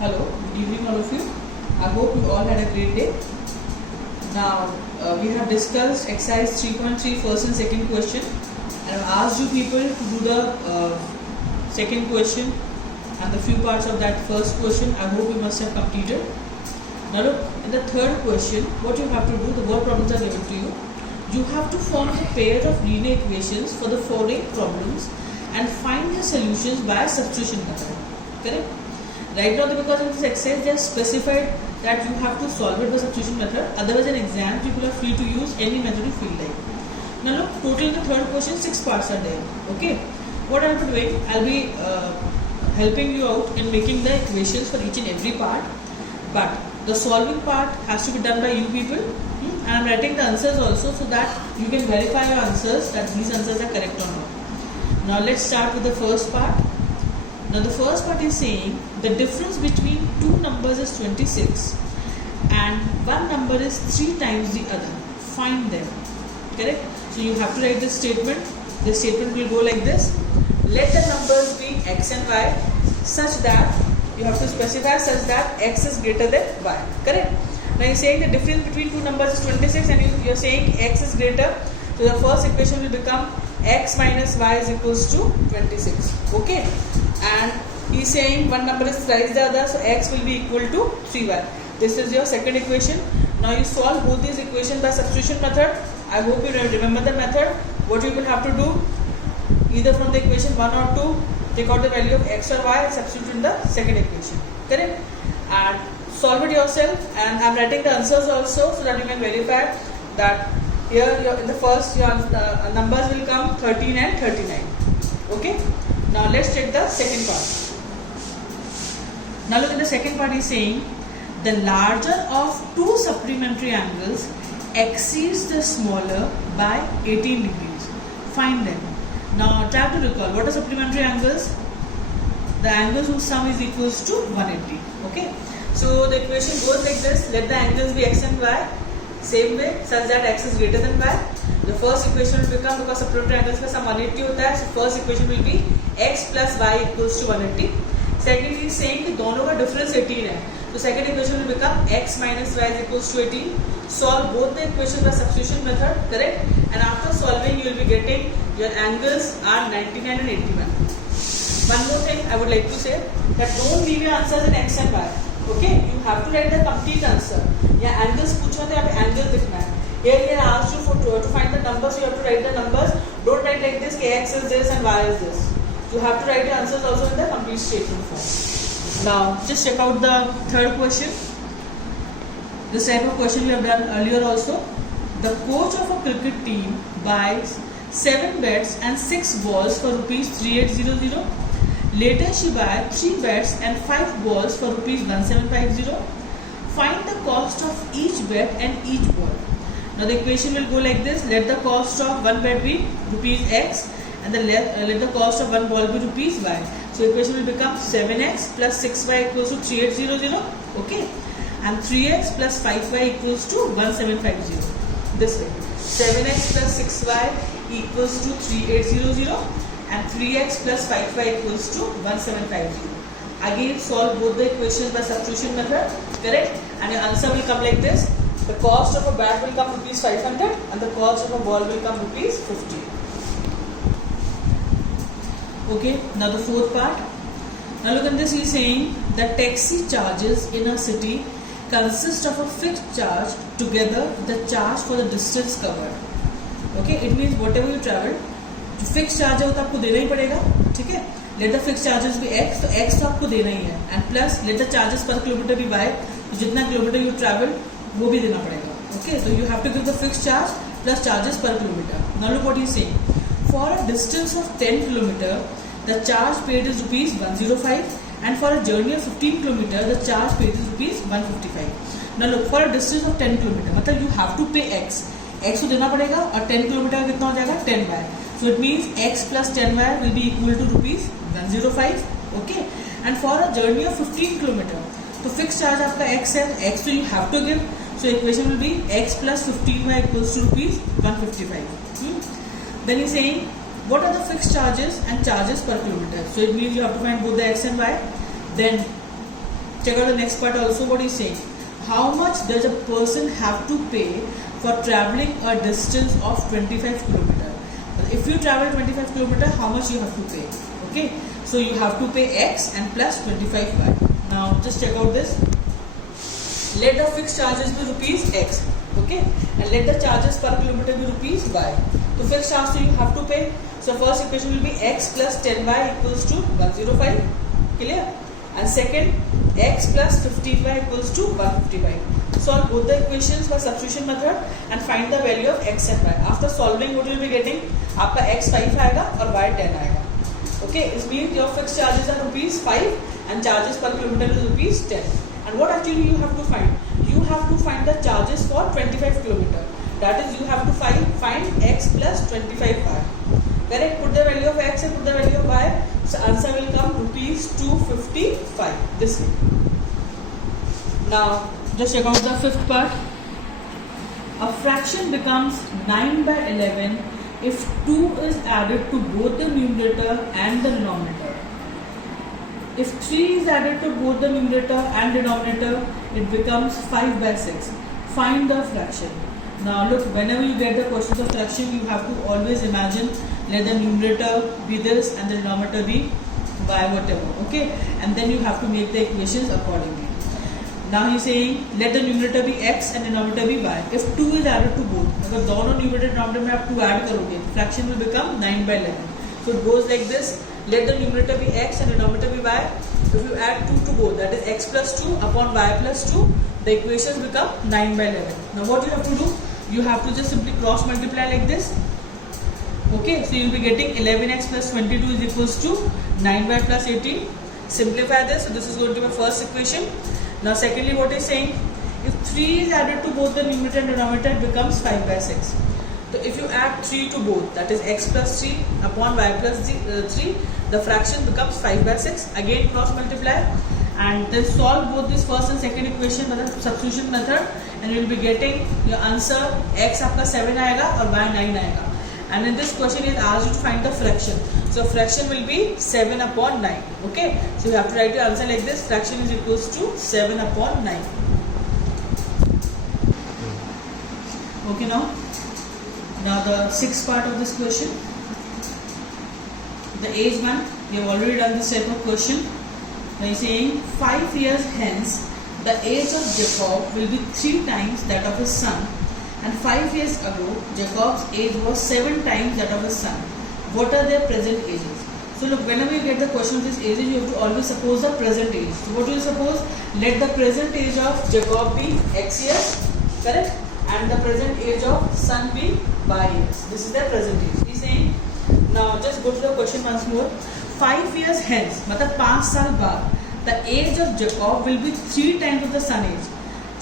Hello, good evening all of you. I hope you all had a great day. Now, we have discussed exercise 3.3 first and second question, and I've asked you people to do the second question and the few parts of that first question. I hope you must have completed. Now look, in the third question, what you have to do, the word problems are given to you. You have to form a pair of linear equations for the following problems and find the solutions by substitution method. Correct? Right now, because in this exercise they have specified that you have to solve it by substitution method. Otherwise, in exam, people are free to use any method you feel like. Now look, total in the third question, 6 parts are there. Okay. What I'll be doing, I'll be helping you out in making the equations for each and every part. But the solving part has to be done by you people. And I'm writing the answers also so that you can verify your answers that these answers are correct or not. Now let's start with the first part. Now the first part is saying the difference between two numbers is 26 and one number is 3 times the other. Find them. Correct? So you have to write this statement. This statement will go like this. Let the numbers be x and y such that you have to specify such that x is greater than y. Correct? Now you are saying the difference between two numbers is 26 and you are saying x is greater. So the first equation will become x minus y is equals to 26. Okay? And he is saying one number is thrice the other, so x will be equal to 3y. This is your second equation. Now you solve both these equations by substitution method. I hope you remember the method. What you will have to do, either from the equation 1 or 2, take out the value of x or y and substitute in the second equation. Correct? And solve it yourself. And I am writing the answers also so that you can verify that here in the first your numbers will come 13 and 39. Okay? Now let's take the second part. Now look at the second part is saying the larger of two supplementary angles exceeds the smaller by 18 degrees. Find them. Now try to recall what are supplementary angles? The angles whose sum is equals to 180. Okay. So the equation goes like this. Let the angles be x and y. Same way such that x is greater than y. The first equation will become, because supplementary angles का sum 180 होता है, so first equation will be x plus y equals to 180. Second is saying कि दोनों का difference 18 है, so second equation will become x minus y is equals to 18. Solve both the equations by substitution method, correct? And after solving, you will be getting your angles are 99 and 81. One more thing I would like to say that don't leave your answers in x and y. Okay, you have to write the complete answer. या angles पूछा तो यहाँ पे angles लिखना है. Here asked you to find the numbers, you have to write the numbers. Don't write like this, x is this and y is this. You have to write your answers also in the complete statement form. Now, just check out the third question. This type of question we have done earlier also. The coach of a cricket team buys 7 bats and 6 balls for rupees 3800. Later she buys 3 bats and 5 balls for rupees 1750. Find the cost of each bat and each ball. Now the equation will go like this. Let the cost of one bat be rupees x and let the cost of one ball be rupees y. So equation will become 7x plus 6y equals to 3800. Okay. And 3x plus 5y equals to 1750. This way. 7x plus 6y equals to 3800 and 3x plus 5y equals to 1750. Again solve both the equations by substitution method. Correct? And your answer will come like this. The cost of a bat will come rupees 500 and the cost of a ball will come rupees 50. Okay, now the fourth part. Now look at this, he is saying that taxi charges in a city consist of a fixed charge together with the charge for the distance covered. Okay, it means whatever you travel, जो fixed charge है वो तो आपको देना ही पड़ेगा, ठीक है? Let the fixed charges be x, तो x तो आपको देना ही है, and plus let the charges per kilometer be y, तो जितना किलोमीटर you travel वो भी देना पड़ेगा. Okay, so you have to give the fixed charge plus charges per kilometer. Now look what he is saying. For a distance of 10 km, the charge paid is rupees 105, and for a journey of 15 km, the charge paid is rupees 155. Now look, for a distance of 10 km, मतलब you have to pay x. x तो देना पड़ेगा और 10 km का कितना हो जाएगा 10y. So it means x plus 10y will be equal to rupees 105. Okay, and for a journey of 15 km, तो fixed charge आपका x है, x तो you have to give. So equation will be x plus 15y equals to rupees 155. Then he is saying what are the fixed charges and charges per kilometer. So it means you have to find both the x and y. Then check out the next part also. What is saying? How much does a person have to pay for traveling a distance of 25 kilometer? If you travel 25 kilometer, how much you have to pay? Okay, so you have to pay x and plus 25y. Now just check out this. Let the fixed charges be rupees x. Okay, and let the charges per kilometer be rupees y. So fixed charge, so you have to pay. So first equation will be x plus 10y equals to 105. Clear? And second, x plus 15y equals to 155. Solve both the equations by substitution method and find the value of x and y. After solving, what you will be getting? आपका x 5 आएगा और y 10 आएगा. Okay, it means your fixed charges are rupees 5 and charges per kilometer is rupees 10. And what actually you have to find? You have to find the charges for 25 kilometer. That is, you have to find x plus 25y. Correct? Put the value of x and put the value of y. So answer will come rupees 255. This way. Now just check out the fifth part. A fraction becomes 9 by 11 if 2 is added to both the numerator and the denominator. If 3 is added to both the numerator and denominator, it becomes 5 by 6. Find the fraction. Now look, whenever you get the questions of fraction, you have to always imagine, let the numerator be this and the denominator be y whatever. Okay, and then you have to make the equations accordingly. Now he's saying let the numerator be x and denominator be y. If 2 is added to both, अगर दोनों numerator denominator में आप 2 add करोगे, fraction will become 9 by 11. So it goes like this. Let the numerator be x and denominator be y. If you add 2 to both, that is x plus 2 upon y plus 2, the equations become 9 by 11. Now what you have to do? You have to just simply cross multiply like this. Okay, so you will be getting 11x plus 22 is equals to 9y plus 18. Simplify this. So this is going to be my first equation. Now secondly, what is saying? If 3 is added to both the numerator and denominator, it becomes 5 by 6. So if you add 3 to both, that is x plus 3 upon y plus 3, the fraction becomes 5 by 6. Again cross multiply and then solve both this first and second equation by the substitution method, and you will be getting your answer. X आपका 7 आएगा और y 9 आएगा. And in this question it asks you to find the fraction. So fraction will be 7 upon 9. Okay, so you have to write your answer like this. Fraction is equals to 7 upon 9. Okay, now the sixth part of this question, the age one. We have already done this type of question. Now he is saying 5 years hence the age of Jacob will be 3 times that of his son, and 5 years ago Jacob's age was 7 times that of his son. What are their present ages? So look, whenever you get the question of these ages, you have to always suppose the present age. So what do you suppose? Let the present age of Jacob be x years, correct? And the present age of son be y years. This is their present age. He is saying, now just go to the question once more. 5 years hence, मतलब 5 साल बाद, the age of Jacob will be 3 times of the son age.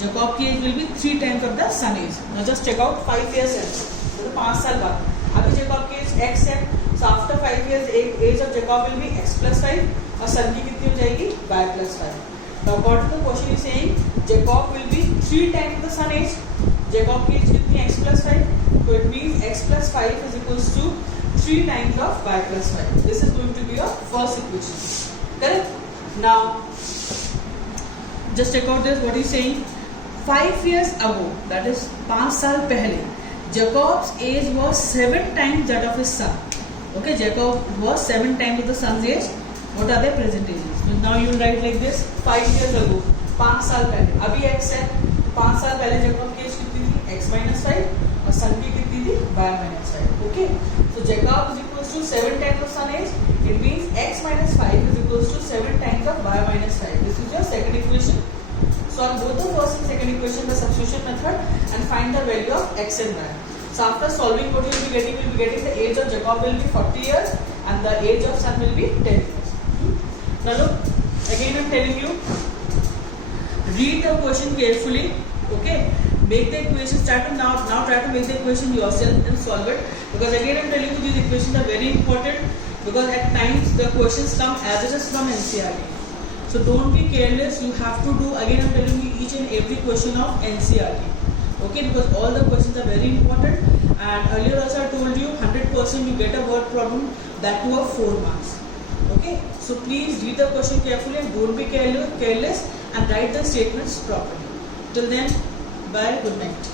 Jacob की age will be 3 times of the son age. Now just check out 5 years hence, मतलब 5 साल बाद. अभी Jacob की age x है, so after 5 years age of Jacob will be x plus 5 और son की कितनी हो जाएगी y plus 5. Now according to the question is saying Jacob will be 3 times the son age. Jacob की age कितनी x plus 5, so it means x plus 5 is equals to 3 times of y plus 5. This is going to be your first equation. Correct? Now, just check out this. What is saying? 5 years ago, that is 5 साल पहले, Jacob's age was 7 times that of his son. Okay, Jacob was 7 times of the son's age. What are their present ages? So now you will write like this: 5 years ago, 5 साल पहले. अभी x है, 5 साल पहले Jacob की age कितनी थी? x minus 5 और son की कितनी थी? y minus 5. Okay, so Jacob is equals to 7 times of son age. It means x minus 5 is equals to 7 times of y minus 5. This is your second equation. Solve both the first and second equation by substitution method and find the value of x and y. So after solving, what you will be getting the age of Jacob will be 40 years and the age of son will be 10 years. Now look, again I am telling you, read the question carefully. Okay, make the equation, start to now try to make the equation yourself and solve it, because again I am telling you these equations are very important, because at times the questions come as it is from NCERT. So don't be careless. You have to do, again I am telling you, each and every question of NCERT. Okay, because all the questions are very important, and earlier also I told you 100% you get a word problem, that too of 4 marks. Okay, So please read the question carefully and don't be careless and write the statements properly. Till then, bye, good night.